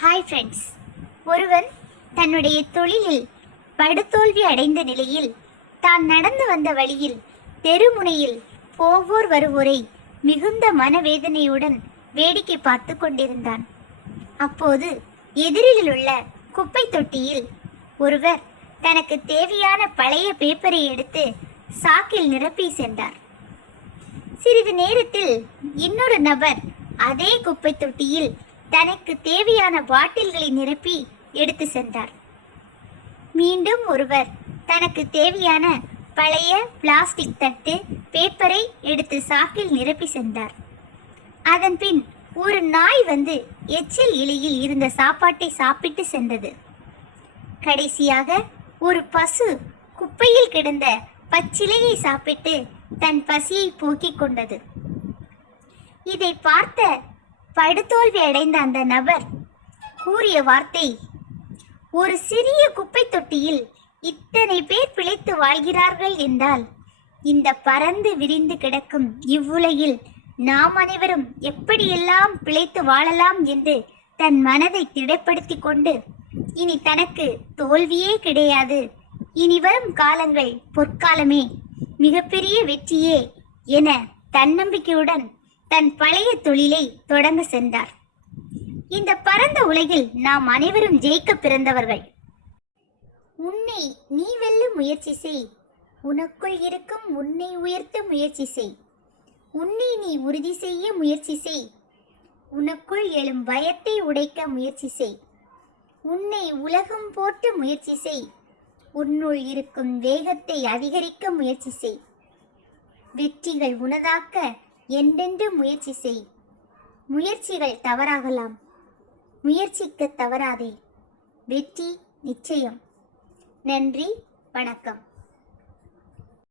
Hi friends ஒருவன் தன்னுடைய தொழிலில் படுதோல்வி அடைந்த நிலையில் தான் நடந்து வந்த வழியில் தெருமுனையில் போவோர் வருவோரை மிகுந்த மனவேதனையுடன் வேடிக்கை பார்த்து கொண்டிருந்தான். அப்போது எதிரில் உள்ள குப்பை தொட்டியில் ஒருவர் தனக்கு தேவையான பழைய பேப்பரை எடுத்து சாக்கில் நிரப்பி சென்றார். சிறிது நேரத்தில் இன்னொரு நபர் அதே குப்பை தொட்டியில் தனக்கு தேவையான பாட்டில்களை நிரப்பி எடுத்து சென்றார். மீண்டும் ஒருவர் தனக்கு தேவையான பழைய பிளாஸ்டிக் தட்டு பேப்பரை எடுத்து சாக்கில் நிரப்பி சென்றார். அதன் பின் ஒரு நாய் வந்து எச்சில் இலையில் இருந்த சாப்பாட்டை சாப்பிட்டு சென்றது. கடைசியாக ஒரு பசு குப்பையில் கிடந்த பச்சிலையை சாப்பிட்டு தன் பசியை போக்கிக் கொண்டது. இதை பார்த்த படுதோல்வி அடைந்த அந்த நபர் கூறிய வார்த்தை ஒரு சிறிய குப்பை தொட்டியில் இத்தனை பேர் பிழைத்து வாழ்கிறார்கள் என்றால் இந்த பறந்து விரிந்து கிடக்கும் இவ்வுலகில் நாம் அனைவரும் எப்படியெல்லாம் பிழைத்து வாழலாம் என்று தன் மனதை திடப்படுத்திக் கொண்டு இனி தனக்கு தோல்வியே கிடையாது. இனி வரும் காலங்கள் பொற்காலமே மிகப்பெரிய வெற்றியே என தன்னம்பிக்கையுடன் தன் பழைய தொழிலை தொடங்க சென்றார். இந்த பரந்த உலகில் நாம் அனைவரும் ஜெயிக்க பிறந்தவர்கள். உன்னை நீ வெல்ல முயற்சி செய். உனக்குள் இருக்கும் உன்னை உயர்த்த முயற்சி செய். உன்னை நீ உறுதி செய்ய முயற்சி செய். உனக்குள் எழும் பயத்தை உடைக்க முயற்சி செய். உன்னை உலகம் போட்டு முயற்சி செய். உன்னுள் இருக்கும் வேகத்தை அதிகரிக்க முயற்சி செய். வெற்றிகள் உனதாக்க என்றென்று முயற்சி செய். முயற்சிகள் தவறாகலாம். முயற்சிக்க தவறாதே. வெற்றி நிச்சயம். நன்றி வணக்கம்.